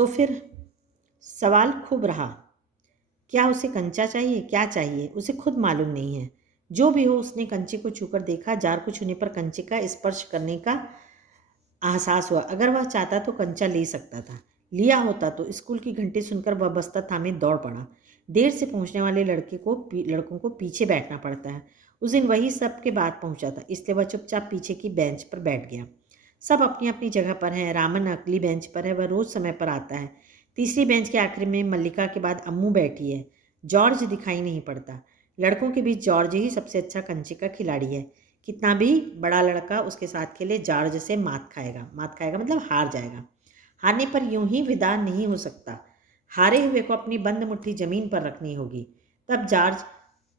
तो फिर सवाल खूब रहा, क्या उसे कंचा चाहिए, क्या चाहिए, उसे खुद मालूम नहीं है। जो भी हो, उसने कंचे को छूकर देखा। जार को छूने पर कंचे का स्पर्श करने का एहसास हुआ। अगर वह चाहता तो कंचा ले सकता था। लिया होता तो स्कूल की घंटी सुनकर वह बस्ता थामे दौड़ पड़ा। देर से पहुंचने वाले लड़कों को पीछे बैठना पड़ता है। उस दिन वही सब के बाद पहुंचा था, इसलिए वह चुपचाप पीछे की बेंच पर बैठ गया। सब अपनी अपनी जगह पर हैं। रामन अगली बेंच पर है, वह रोज समय पर आता है। तीसरी बेंच के आखिर में मल्लिका के बाद अम्मू बैठी है। जॉर्ज दिखाई नहीं पड़ता। लड़कों के बीच जॉर्ज ही सबसे अच्छा कंचे का खिलाड़ी है। कितना भी बड़ा लड़का उसके साथ खेले, जॉर्ज से मात खाएगा मतलब हार जाएगा। हारने पर यूं ही विदा नहीं हो सकता। हारे हुए को अपनी बंद मुट्ठी जमीन पर रखनी होगी। तब जॉर्ज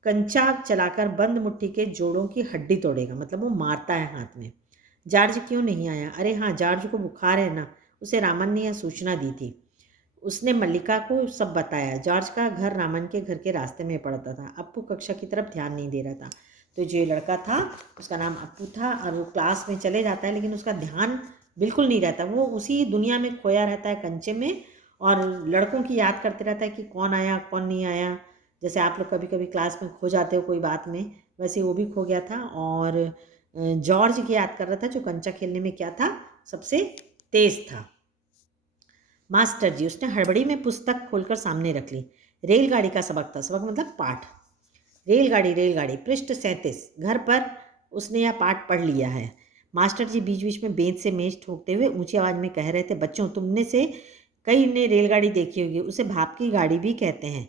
कंचा चलाकर बंद मुट्ठी के जोड़ों की हड्डी तोड़ेगा, मतलब वो मारता है हाथ में। जॉर्ज क्यों नहीं आया? अरे हाँ, जॉर्ज को बुखार है ना, उसे रामन ने यह सूचना दी थी। उसने मल्लिका को सब बताया। जॉर्ज का घर रामन के घर के रास्ते में पड़ता था। अप्पू कक्षा की तरफ ध्यान नहीं दे रहा था। तो जो लड़का था उसका नाम अप्पू था, और वो क्लास में चले जाता है लेकिन उसका ध्यान बिल्कुल नहीं रहता। वो उसी दुनिया में खोया रहता है कंचे में, और लड़कों की याद करते रहता है कि कौन आया कौन नहीं आया। जैसे आप लोग कभी कभी क्लास में खो जाते हो कोई बात में, वैसे वो भी खो गया था। और जॉर्ज की याद कर रहा था जो कंचा खेलने में क्या था, सबसे तेज था। मास्टर जी, उसने हड़बड़ी में पुस्तक खोलकर सामने रख ली। रेलगाड़ी का सबक था। सबक मतलब पाठ। रेलगाड़ी रेलगाड़ी, पृष्ठ 37। घर पर उसने यह पाठ पढ़ लिया है। मास्टर जी बीच बीच में बेंच से मेज ठोकते हुए ऊंची आवाज में कह रहे थे, बच्चों तुमने से कई ने रेलगाड़ी देखी होगी। उसे भाप की गाड़ी भी कहते हैं,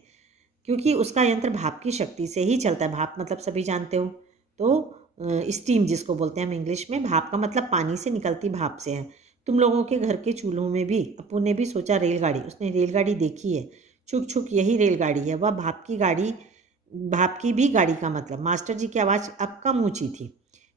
क्योंकि उसका यंत्र भाप की शक्ति से ही चलता है। भाप मतलब सभी जानते हो, तो स्टीम जिसको बोलते हैं हम इंग्लिश में। भाप का मतलब पानी से निकलती भाप से है। तुम लोगों के घर के चूल्हों में भी। अप्पू ने भी सोचा रेलगाड़ी, उसने रेलगाड़ी देखी है। छुक छुक, यही रेलगाड़ी है। वह भाप की भी गाड़ी का मतलब। मास्टर जी की आवाज़ अब कम ऊंची थी।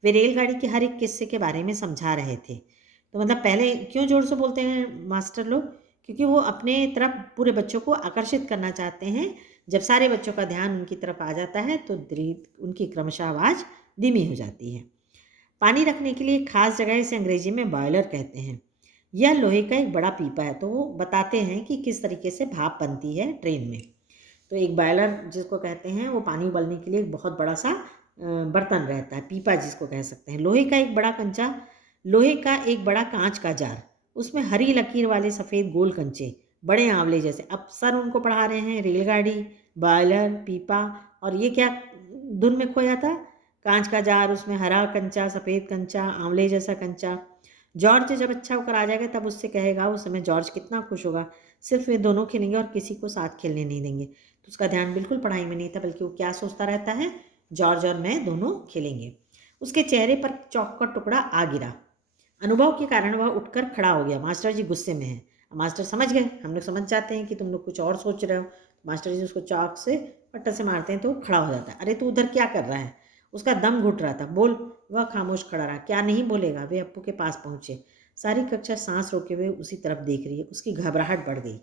वे रेलगाड़ी के हर एक किस्से के बारे में समझा रहे थे। तो मतलब पहले क्यों जोर से बोलते हैं मास्टर लोग? क्योंकि वो अपने तरफ पूरे बच्चों को आकर्षित करना चाहते हैं। जब सारे बच्चों का ध्यान उनकी तरफ आ जाता है तो उनकी क्रमशः आवाज़ धीमी हो जाती है। पानी रखने के लिए एक खास जगह, इसे अंग्रेजी में बॉयलर कहते हैं। यह लोहे का एक बड़ा पीपा है। तो वो बताते हैं कि किस तरीके से भाप बनती है ट्रेन में। तो एक बॉयलर जिसको कहते हैं, वो पानी उबलने के लिए एक बहुत बड़ा सा बर्तन रहता है, पीपा जिसको कह सकते हैं। लोहे का एक बड़ा कांच का जार, उसमें हरी लकीर वाले सफ़ेद गोल कंचे, बड़े आंवले जैसे। अब सर उनको पढ़ा रहे हैं रेलगाड़ी, बॉयलर, पीपा, और ये क्या धुन में खोया था? कांच का जार, उसमें हरा कंचा, सफ़ेद कंचा, आंवले जैसा कंचा। जॉर्ज जब अच्छा होकर आ जाएगा तब उससे कहेगा, उस समय जॉर्ज कितना खुश होगा। सिर्फ वे दोनों खेलेंगे और किसी को साथ खेलने नहीं देंगे। तो उसका ध्यान बिल्कुल पढ़ाई में नहीं था, बल्कि वो क्या सोचता रहता है, जॉर्ज और मैं दोनों खेलेंगे। उसके चेहरे पर चौक का टुकड़ा आ गिरा। अनुभव के कारण वह उठकर खड़ा हो गया। मास्टर जी गुस्से में हैं। मास्टर समझ गए, हम लोग समझ जाते हैं कि तुम लोग कुछ और सोच रहे हो। मास्टर जी उसको चाक से पट्टा से मारते हैं तो वो खड़ा हो जाता है। अरे तू उधर क्या कर रहा है? उसका दम घुट रहा था। बोल। वह खामोश खड़ा रहा। क्या नहीं बोलेगा? वे अप्पू के पास पहुंचे। सारी कक्षा सांस रोके हुए उसी तरफ देख रही है। उसकी घबराहट बढ़ गई।